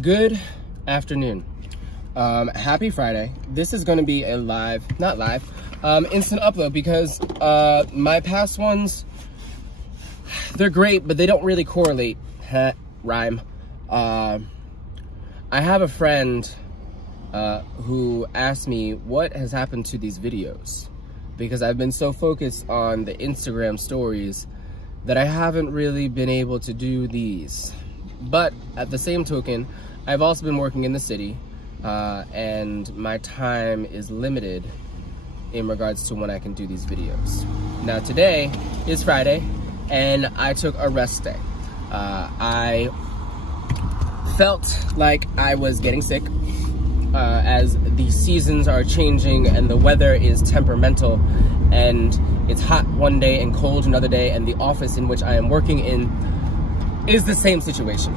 Good afternoon. Happy Friday. This is going to be a instant upload because my past ones, they're great, but they don't really correlate. Rhyme. I have a friend who asked me what has happened to these videos because I've been so focused on the Instagram stories that I haven't really been able to do these. But at the same token, I've also been working in the city and my time is limited in regards to when I can do these videos. Now today is Friday and I took a rest day. I felt like I was getting sick as the seasons are changing and the weather is temperamental and it's hot one day and cold another day, and the office in which I am working in is the same situation.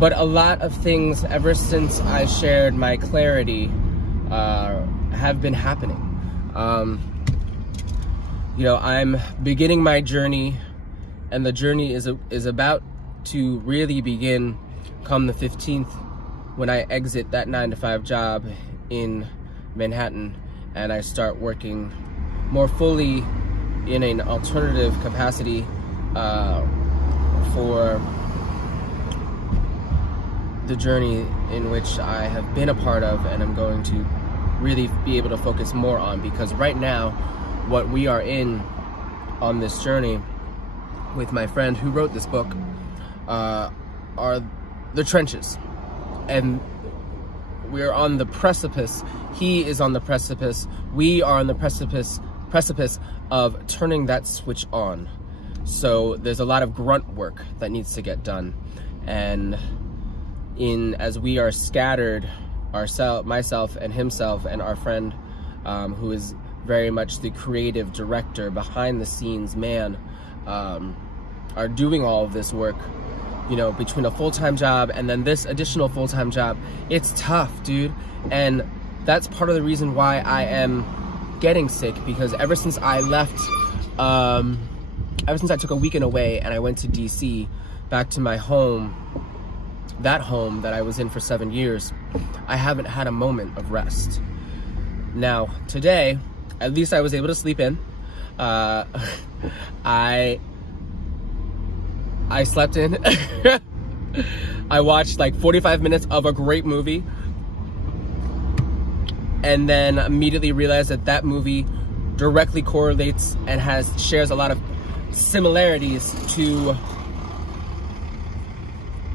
But a lot of things ever since I shared my clarity have been happening. You know, I'm beginning my journey, and the journey is about to really begin come the 15th when I exit that 9-to-5 job in Manhattan and I start working more fully in an alternative capacity for the journey in which I have been a part of and I'm going to really be able to focus more on, because right now what we are in on this journey with my friend who wrote this book are the trenches, and we're on the precipice. He is on the precipice. We are on the precipice of turning that switch on. So there's a lot of grunt work that needs to get done, and as we are scattered, myself and himself and our friend who is very much the creative director, behind the scenes man, are doing all of this work, you know, between a full-time job and then this additional full-time job. It's tough, dude. And that's part of the reason why I am getting sick, because ever since I left, ever since I took a weekend away and I went to DC, back to my home, that home that I was in for 7 years, I haven't had a moment of rest. Now, today, at least I was able to sleep in. I slept in. I watched like 45 minutes of a great movie and then immediately realized that that movie directly correlates and shares a lot of similarities to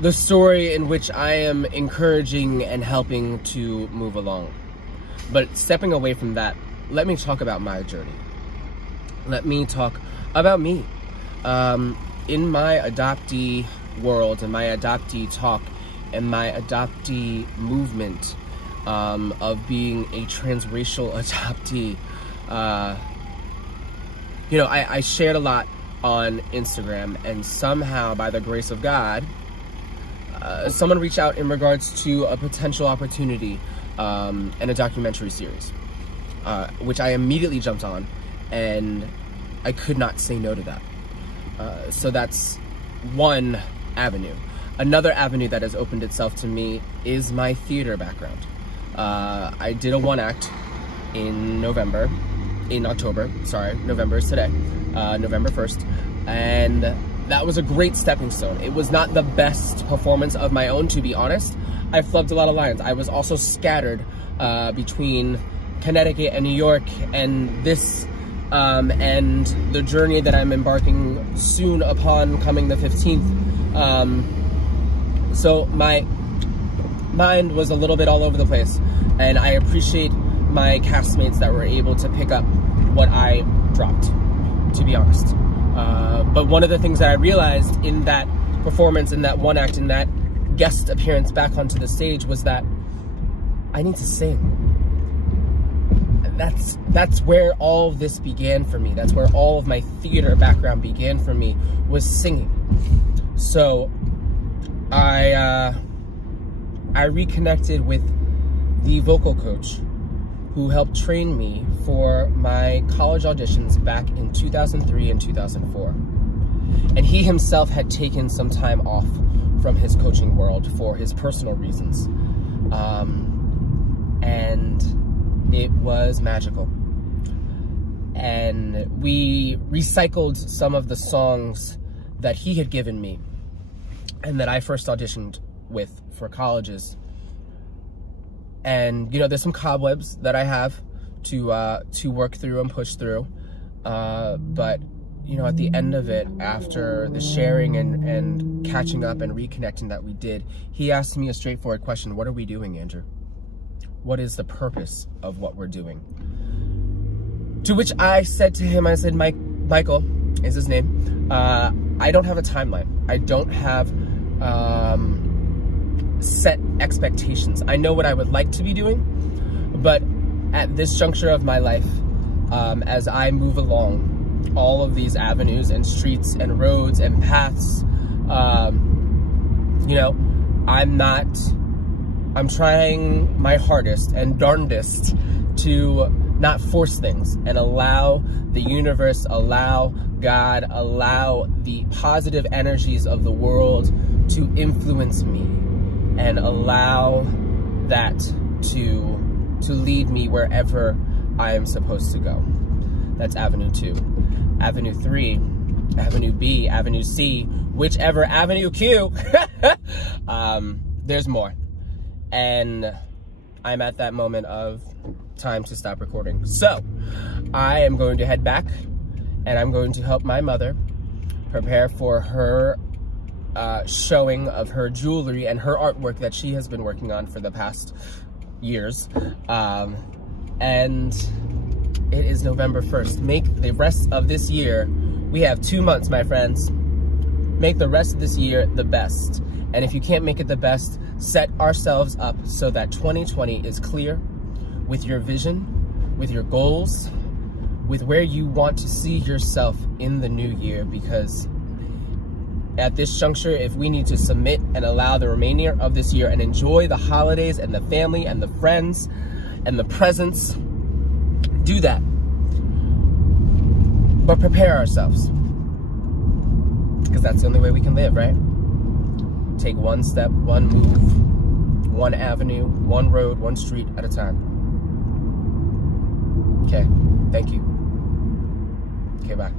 the story in which I am encouraging and helping to move along. But stepping away from that, let me talk about my journey. Let me talk about me. In my adoptee world and my adoptee talk and my adoptee movement of being a transracial adoptee, you know, I shared a lot on Instagram, and somehow, by the grace of God, someone reached out in regards to a potential opportunity and a documentary series, which I immediately jumped on, and I could not say no to that. So that's one avenue. Another avenue that has opened itself to me is my theater background. I did a one-act in October, sorry, November is today, November 1st, and that was a great stepping stone. It was not the best performance of my own, to be honest. I flubbed a lot of lines. I was also scattered between Connecticut and New York, and this and the journey that I'm embarking soon upon coming the 15th. So my mind was a little bit all over the place, and I appreciate my castmates that were able to pick up what I dropped, to be honest. But one of the things that I realized in that performance, in that one act, in that guest appearance back onto the stage, was that I need to sing. That's where all of this began for me. That's where all of my theater background began for me, was singing. So I reconnected with the vocal coach who helped train me for my college auditions back in 2003 and 2004. And he himself had taken some time off from his coaching world for his personal reasons. And it was magical. And we recycled some of the songs that he had given me and that I first auditioned with for colleges. And, you know, there's some cobwebs that I have to work through and push through. But, you know, at the end of it, after the sharing and catching up and reconnecting that we did, he asked me a straightforward question. What are we doing, Andrew? What is the purpose of what we're doing? To which I said to him, I said, Michael is his name. I don't have a timeline. I don't have set expectations. I know what I would like to be doing, but at this juncture of my life, as I move along all of these avenues and streets and roads and paths, you know, I'm trying my hardest and darndest to not force things and allow the universe, allow God, allow the positive energies of the world to influence me and allow that to lead me wherever I am supposed to go. That's Avenue 2. Avenue 3, Avenue B, Avenue C, whichever Avenue Q, there's more. And I'm at that moment of time to stop recording. So I am going to head back and I'm going to help my mother prepare for her showing of her jewelry and her artwork that she has been working on for the past years. And it is November 1st. Make the rest of this year, we have 2 months, my friends. Make the rest of this year the best. And if you can't make it the best, set ourselves up so that 2020 is clear with your vision, with your goals, with where you want to see yourself in the new year. Because at this juncture, if we need to submit and allow the remainder of this year and enjoy the holidays and the family and the friends and the presents, do that. But prepare ourselves, because that's the only way we can live, right? Take one step, one move, one avenue, one road, one street at a time. Okay, thank you. Okay, bye.